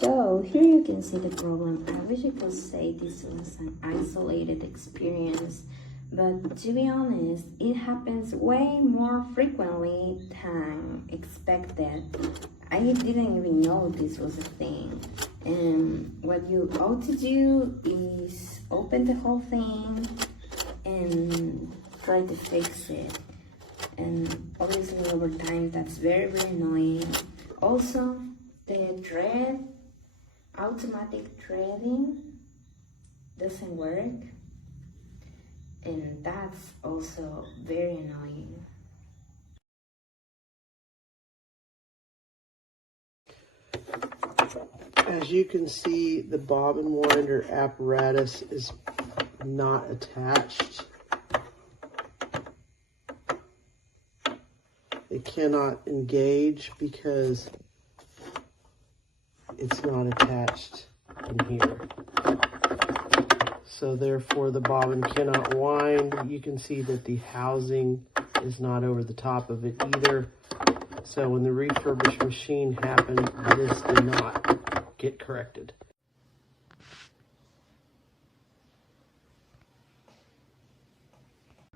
So here you can see the problem. I wish I could say this was an isolated experience, but to be honest, it happens way more frequently than expected. I didn't even know this was a thing. And what you ought to do is open the whole thing and try to fix it. And obviously over time that's very annoying. Also, the thread, automatic threading doesn't work, and that's also very annoying. As you can see, the bobbin winder apparatus is not attached. It cannot engage because it's not attached in here. So therefore the bobbin cannot wind. You can see that the housing is not over the top of it either. So when the refurbished machine happened, this did not get corrected.